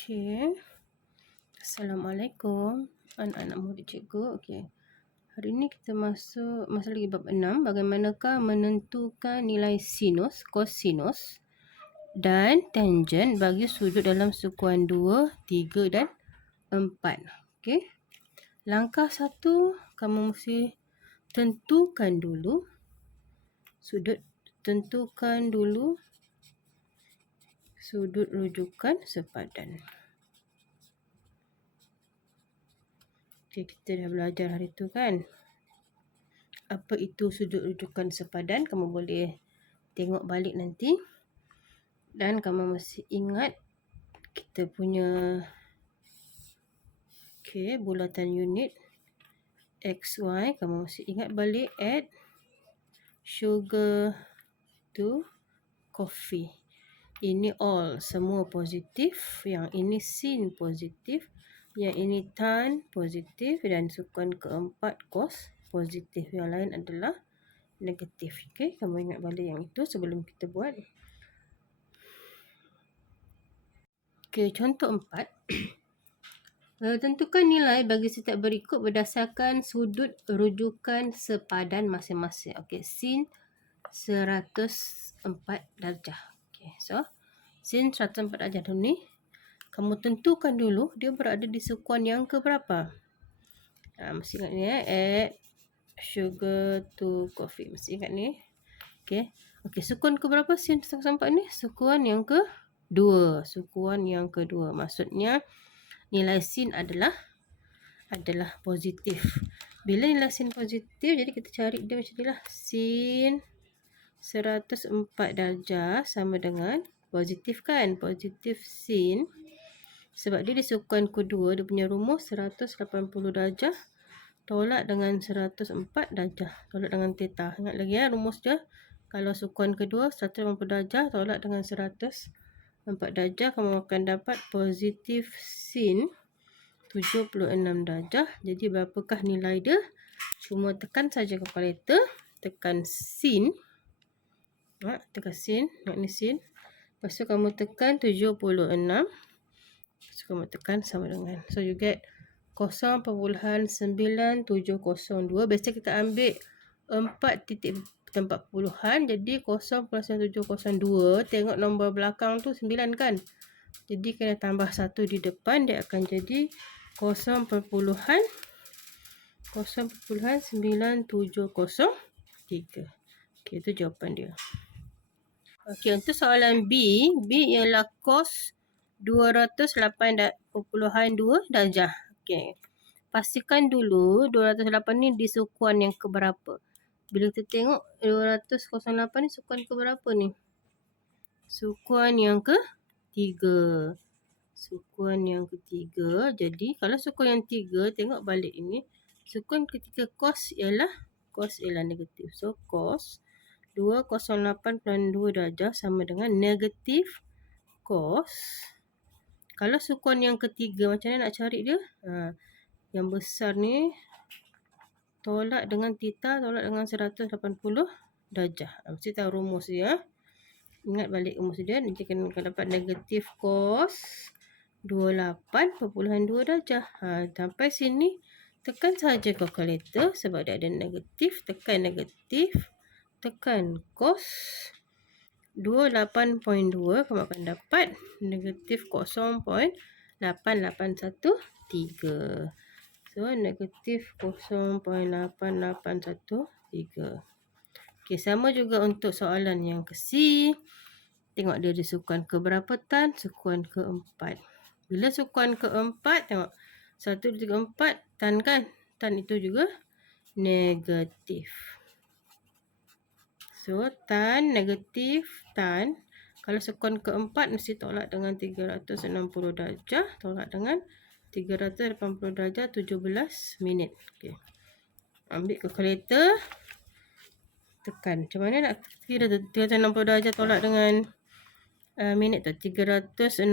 Okey. Assalamualaikum anak-anak murid cikgu. Okey. Hari ini kita masuk masuk lagi bab 6. Bagaimanakah menentukan nilai sinus, kosinus dan tangen bagi sudut dalam sukuan 2, 3 dan 4. Okey. Langkah 1, kamu mesti tentukan dulu sudut rujukan sepadan. Okay, kita dah belajar hari tu kan. Apa itu sudut rujukan sepadan? Kamu boleh tengok balik nanti. Dan kamu mesti ingat kita punya bulatan unit XY. Kamu mesti ingat balik add sugar to coffee. Ini all, semua positif. Yang ini sin positif. Yang ini tan positif. Dan sukuan keempat cos positif. Yang lain adalah negatif. Okay, kamu ingat balik yang itu sebelum kita buat. Okay, contoh 4. Tentukan nilai bagi setiap berikut berdasarkan sudut rujukan sepadan masing-masing. Okay, sin 104 darjah. Okay, so sin 104 darjah tu ni, kamu tentukan dulu dia berada di sukuan yang keberapa. Mesti ingat ni add sugar to coffee. Mesti ingat ni. Okay, sukuan keberapa sin 104 ni? Sukuan yang kedua. Sukuan yang kedua. Maksudnya nilai sin adalah positif. Bila nilai sin positif, jadi kita cari dia macam ni lah. Sin 104 darjah sama dengan positif kan? Positif sin. Sebab dia di sukuan kedua, dia punya rumus 180 darjah tolak dengan 104 darjah. Tolak dengan theta. Ingat lagi ya rumus dia. Kalau sukuan kedua 180 darjah tolak dengan 104 darjah, kamu akan dapat positif sin 76 darjah. Jadi berapakah nilai dia? Cuma tekan saja kalkulator. Tekan sin. Tekan sin. Ni sin. Lepas tu kamu tekan 76. Lepas tu kamu tekan sama dengan. So you get 0.9702. Biasa kita ambil 4.40. Jadi 0.9702. Tengok nombor belakang tu 9 kan. Jadi kena tambah 1 di depan. Dia akan jadi 0.9703. Okey, itu jawapan dia. Okey, untuk soalan B. B ialah cos 208.2 darjah. Okey. Pastikan dulu 208 ni di sukuan yang keberapa. Bila kita tengok 208 ni sukuan keberapa ni? Sukuan yang ketiga. Sukuan yang ketiga. Jadi kalau sukuan yang tiga, tengok balik ini. Sukuan ketiga cos ialah negatif. So cos 208.2 darjah sama dengan negatif cos. Kalau sukuan yang ketiga, macam mana nak cari dia? Yang besar ni tolak dengan theta, tolak dengan 180 darjah. Mesti tahu rumus dia. Ingat balik rumus dia. Nanti akan dapat negatif cos 28.2 darjah. Sampai sini tekan saja kalkulator sebab dia ada negatif. Tekan negatif. Tekan cos 28.2. Kamu akan dapat negatif 0.8813. So negatif 0.8813. Okey, sama juga untuk soalan yang ke C. Tengok dia di sukuan keberapa tan? Sukuan keempat. Bila sukuan keempat, tengok 1, 2, 3, 4 tan kan? Tan itu juga negatif. So tan negatif tan. Kalau sukuan keempat mesti tolak dengan 360 darjah. Tolak dengan 380 darjah 17 minit. Okey. Ambil kalkulator. Tekan. Macam mana nak 360 darjah tolak dengan minit tu? 360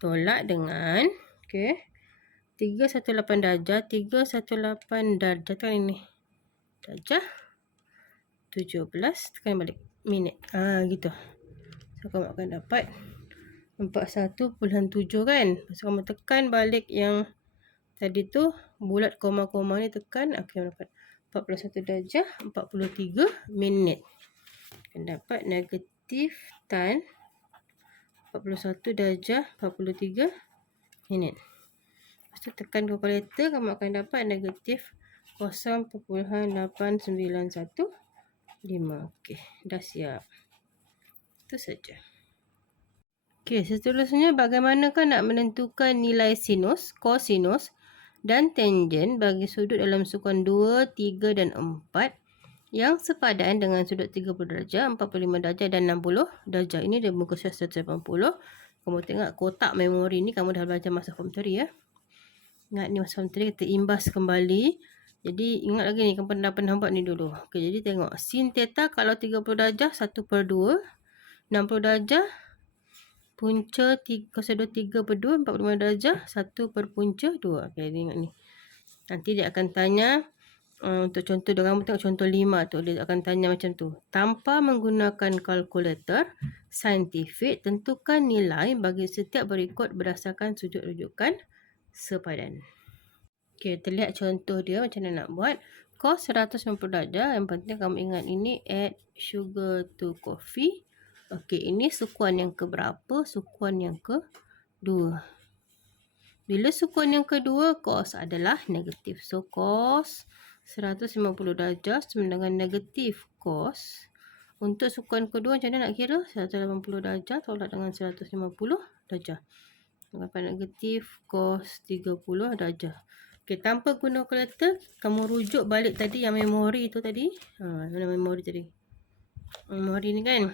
tolak dengan 318 darjah. 318 darjah kan ini. Darjah 17. Tekan balik minit. Gitu. So kamu akan dapat 41.7 kan. Lepas tu kamu tekan balik yang tadi tu, bulat koma-koma ni tekan, akan dapat 41 darjah 43 minit. Akan dapat negatif tan 41 darjah 43 minit. Lepas tu tekan kalkulator, kamu akan dapat negatif 0.8915. Okey, dah siap. Itu saja. Okey, seterusnya bagaimanakah nak menentukan nilai sinus, kosinus dan tangen bagi sudut dalam sukan 2, 3 dan 4 yang sepadan dengan sudut 30 darjah, 45 darjah dan 60 darjah. Ini dia muka surat 180. Kamu tengok kotak memori ni kamu dah belajar masa form 3 ya. Ingat ni masa form 3 kita imbas kembali. Jadi ingat lagi ni, kamu pernah buat ni dulu. Okey, jadi tengok sin theta kalau 30 darjah 1/2, 60 darjah punca 3/2, 45 darjah 1/2. Okey, ingat ni. Nanti dia akan tanya untuk contoh, kamu tengok contoh 5 tu, dia akan tanya macam tu. Tanpa menggunakan kalkulator saintifik, tentukan nilai bagi setiap berikut berdasarkan sudut rujukan sepadan. Okey, terlihat contoh dia macam mana nak buat. Cos 190 darjah, yang penting kamu ingat ini add sugar to coffee. Okey, ini sukuan yang keberapa? Sukuan yang kedua. Bila sukuan yang kedua, cos adalah negatif. So, cos 150 darjah sama dengan negatif cos. Untuk sukuan kedua, macam mana nak kira? 180 darjah tolak dengan 150 darjah. Dapat negatif cos 30 darjah. Okey, tanpa guna kalkulator, kamu rujuk balik tadi yang memori tu tadi. Mana memori tadi? Memori ni kan.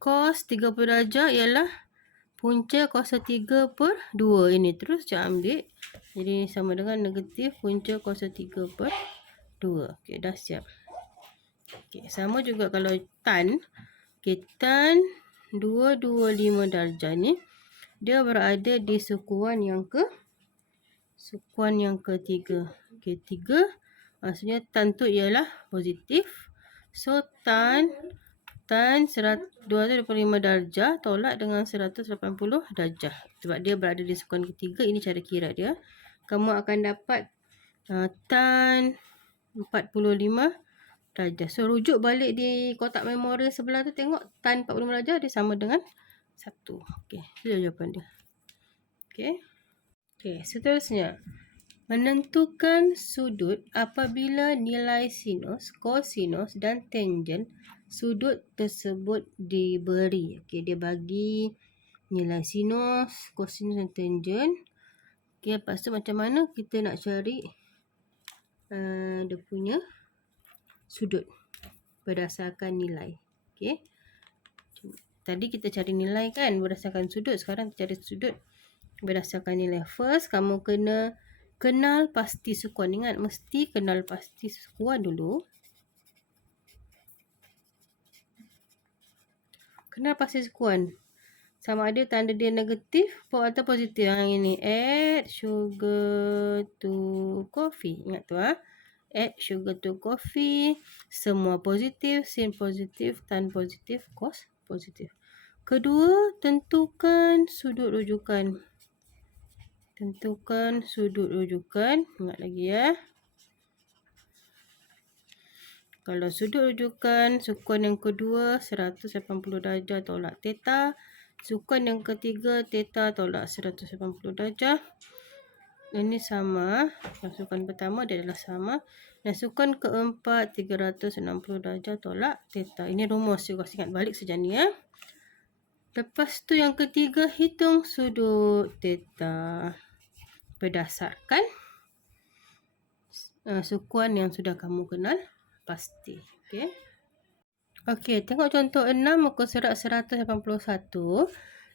Cos 30 darjah ialah punca cos 3/2 ini. Terus je ambil. Jadi sama dengan negatif punca cos 3/2. Okey, dah siap. Okey, sama juga kalau tan. Okey, tan 225 darjah ni dia berada di sukuan yang ketiga. Okey, 3 maksudnya tan tu ialah positif. So tan 225 darjah tolak dengan 180 darjah. Sebab dia berada di sukuan ketiga, ini cara kira dia. Kamu akan dapat tan 45 darjah. So rujuk balik di kotak memori sebelah tu, tengok tan 45 darjah dia sama dengan 1. Okey, itu jawapan dia. Okey, seterusnya. Menentukan sudut apabila nilai sinus, kosinus dan tangen sudut tersebut diberi. Okey, dia bagi nilai sinus, kosinus dan tangen. Okey, lepas tu macam mana kita nak cari dia punya sudut berdasarkan nilai. Okey. Tadi kita cari nilai kan berdasarkan sudut, sekarang kita cari sudut berdasarkan nilai. First, kamu kena kenal pasti sukuan. Ingat, mesti kenal pasti sukuan dulu. Kenal pasti sukuan. Sama ada tanda dia negatif atau positif. Yang ini, add sugar to coffee. Ingat tu add sugar to coffee. Semua positif, sin positif, tan positif, cos positif. Kedua, tentukan sudut rujukan. Tentukan sudut rujukan. Ingat lagi ya. Kalau sudut rujukan, sukuan yang kedua 180 darjah tolak theta. Sukuan yang ketiga theta tolak 180 darjah. Ini sama. Sukuan pertama dia adalah sama. Dan sukuan keempat 360 darjah tolak theta. Ini rumus. Saya ingat balik saja ni ya. Lepas tu yang ketiga, hitung sudut theta berdasarkan sukuan yang sudah kamu kenal pasti. Okey, tengok contoh 6 muka surat 181.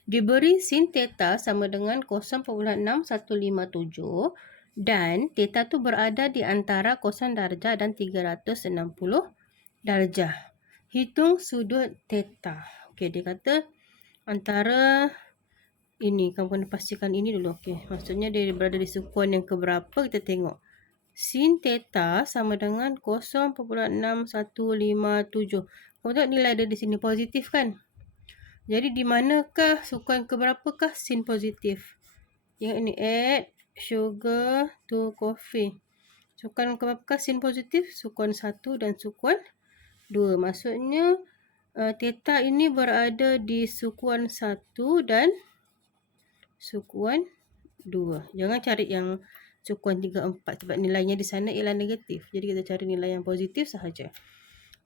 Diberi sin theta sama dengan 0.6157 dan theta tu berada di antara 0 darjah dan 360 darjah. Hitung sudut theta. Okey, dia kata antara ini, kamu kena pastikan ini dulu. Okey, maksudnya dia berada di sukuan yang keberapa, kita tengok. Sin theta sama dengan 0.6157. Kamu tengok nilai dia di sini positif kan? Jadi di manakah sukuan keberapakah sin positif? Ingat ni, add sugar to coffee. Sukuan keberapakah sin positif? Sukuan 1 dan sukuan 2. Maksudnya theta ini berada di sukuan 1 dan sukuan 2. Jangan cari yang sukuan 3, 4 sebab nilainya di sana ialah negatif. Jadi kita cari nilai yang positif sahaja.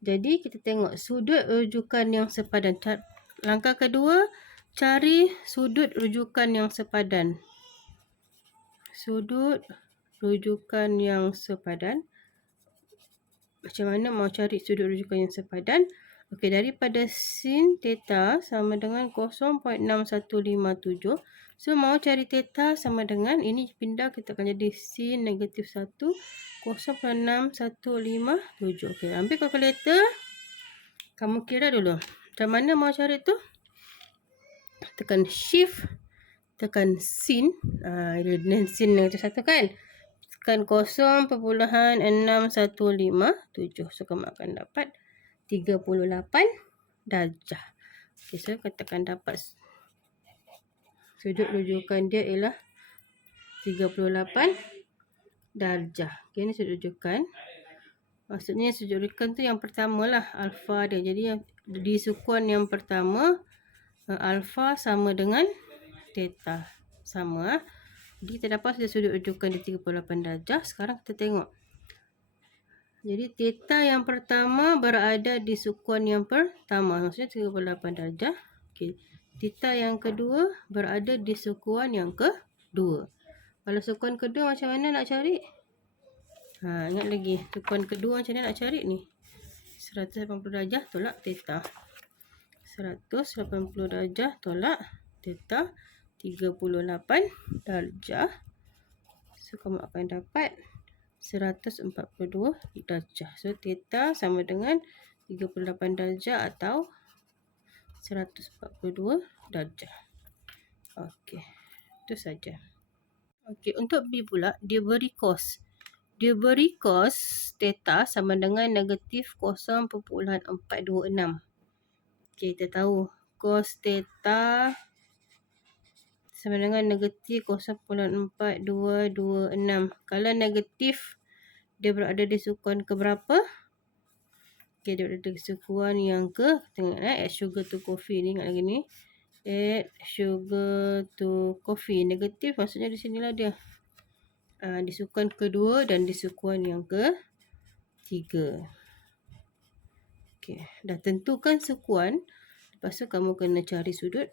Jadi kita tengok sudut rujukan yang sepadan. Langkah kedua, cari sudut rujukan yang sepadan. Sudut rujukan yang sepadan. Macam mana mau cari sudut rujukan yang sepadan? Okey, daripada sin theta sama dengan 0.6157. So, mau cari theta sama dengan, ini pindah, kita akan jadi sin negatif 1, 0.6157. Okey, ambil kalkulator. Kamu kira dulu. Macam mana mau cari tu? Tekan shift, tekan sin. Sin negatif 1 kan? Tekan 0.6157. So, kamu akan dapat 38 darjah. Okay, so kita akan dapat sudut rujukan dia ialah 38 darjah. Okay, ini sudut rujukan. Maksudnya sudut rujukan tu yang pertama lah, alfa dia. Jadi yang di sukuan yang pertama, alfa sama dengan theta. Sama. Jadi kita dapat sudut rujukan di 38 darjah. Sekarang kita tengok. Jadi theta yang pertama berada di sukuan yang pertama. Maksudnya 38 darjah. Okay. Theta yang kedua berada di sukuan yang kedua. Kalau sukuan kedua macam mana nak cari? Ingat lagi. Sukuan kedua macam mana nak cari ni? 180 darjah tolak theta. 180 darjah tolak theta. 38 darjah. So, kamu akan dapat 142 darjah. So, theta sama dengan 38 darjah atau 142 darjah. Okey, itu saja. Okey, untuk B pula, dia beri cos. Dia beri cos theta sama dengan negatif 0.426. Okey, kita tahu cos theta sama dengan negatif 0.4226. Kalau negatif, dia berada di sukuan keberapa? Okey, dia berada di sukuan yang ke, tengok add sugar to coffee ni, ingat lagi ni. Add sugar to coffee. Negatif maksudnya di sinilah dia. Di sukuan kedua dan di sukuan yang ketiga. Okey, dah tentukan sukuan. Lepas tu kamu kena cari sudut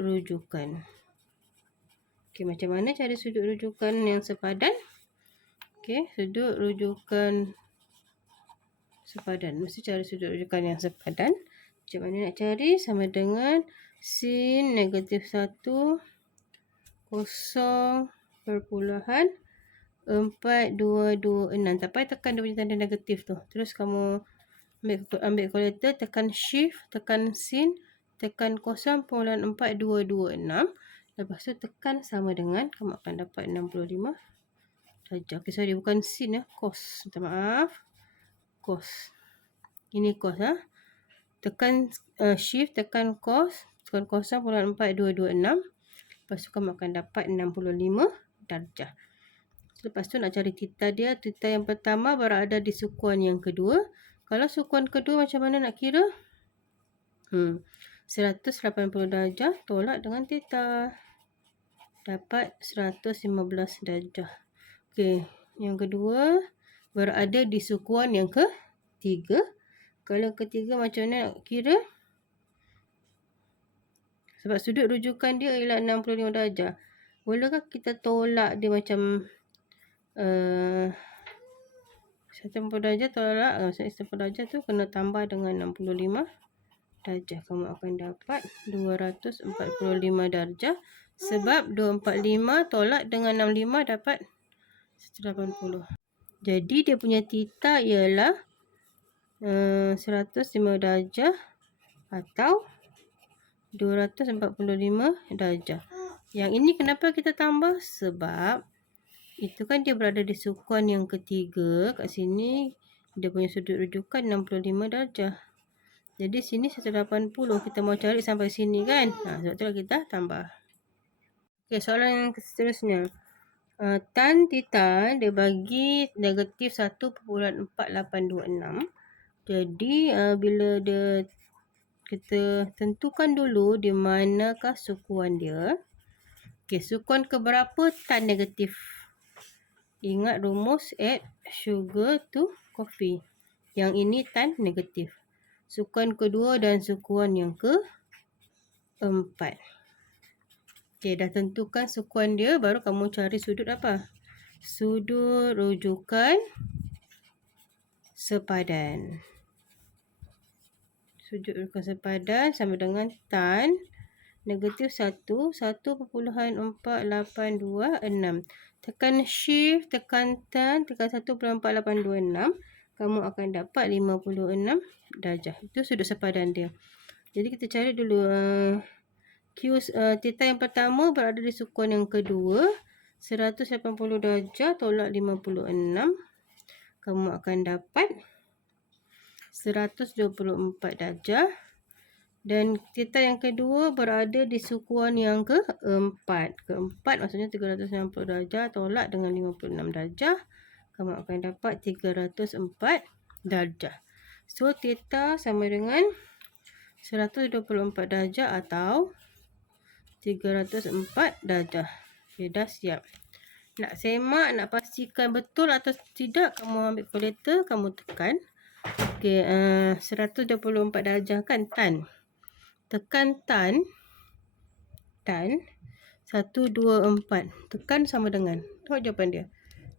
rujukan. Okey, macam mana cari sudut rujukan yang sepadan? Okey, sudut rujukan sepadan. Mesti cari sudut rujukan yang sepadan. Macam mana nak cari? Sama dengan sin negatif 1 0.4226. Tak payah tekan dia punya tanda negatif tu. Terus kamu ambil kalkulator, tekan shift, tekan sin, tekan 0.4226. Lepas tu tekan sama dengan, kamu akan dapat 65 darjah. Okay, sorry, bukan sin ya, cos. Minta maaf. Cos. Ini cos ha. Tekan shift, tekan cos, tekan 0.4226. Lepas tu kamu akan dapat 65 darjah. Lepas tu nak cari theta dia. Theta yang pertama berada di sukuan yang kedua. Kalau sukuan kedua macam mana nak kira? 180 darjah tolak dengan theta. Dapat 115 darjah. Okey, yang kedua berada di sukuan yang ketiga. Kalau ketiga macam mana nak kira? Sebab sudut rujukan dia ialah 65 darjah. Bolehkah kita tolak dia macam 180 darjah tolak? 180 darjah tu kena tambah dengan 65 darjah. Kamu akan dapat 245 darjah. Sebab 245 tolak dengan 65 dapat 180. Jadi dia punya theta ialah 105 darjah atau 245 darjah. Yang ini kenapa kita tambah? Sebab itu kan dia berada di sukuan yang ketiga. Kat sini dia punya sudut rujukan 65 darjah. Jadi sini 180. Kita mau cari sampai sini kan. Sebab itulah kita tambah. Okey, soalan yang seterusnya. Tan theta dia bagi negatif 1.4826. Jadi bila kita tentukan dulu di manakah sukuan dia. Okey, sukuan keberapa tan negatif? Ingat rumus add sugar to coffee. Yang ini tan negatif. Sukuan kedua dan sukuan yang keempat. Okey, dah tentukan sukuan dia, baru kamu cari sudut apa? Sudut rujukan sepadan. Sudut rujukan sepadan sama dengan tan negatif 1.4826. Tekan shift, tekan tan, tekan 1.4826. Kamu akan dapat 56 darjah. Itu sudut sepadan dia. Jadi kita cari dulu theta yang pertama berada di sukuan yang kedua. 180 darjah tolak 56. Kamu akan dapat 124 darjah. Dan theta yang kedua berada di sukuan yang keempat. Keempat maksudnya 360 darjah tolak dengan 56 darjah. Kamu akan dapat 304 darjah. So, theta sama dengan 124 darjah atau 304 darjah. Okay, dah siap. Nak semak, nak pastikan betul atau tidak, kamu ambil kalkulator, kamu tekan. Okay, 124 darjah kan tan. Tekan tan 124. Tekan sama dengan, tengok jawapan dia.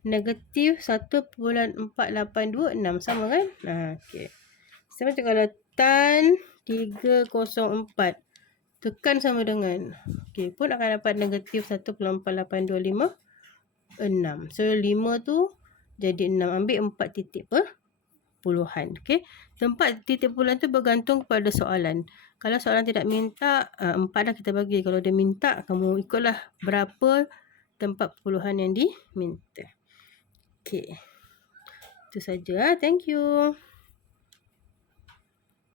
Negatif 1.4826 sama kan? Okay. Sama macam kalau tan 304. Tekan sama dengan. Okay, pun akan dapat negatif 1.4825. 6. So 5 tu jadi 6. Ambil 4 titik puluhan. Okay. Tempat titik puluhan tu bergantung kepada soalan. Kalau soalan tidak minta, 4 dah kita bagi. Kalau dia minta, kamu ikutlah berapa tempat puluhan yang diminta. Okay. Itu saja. Thank you.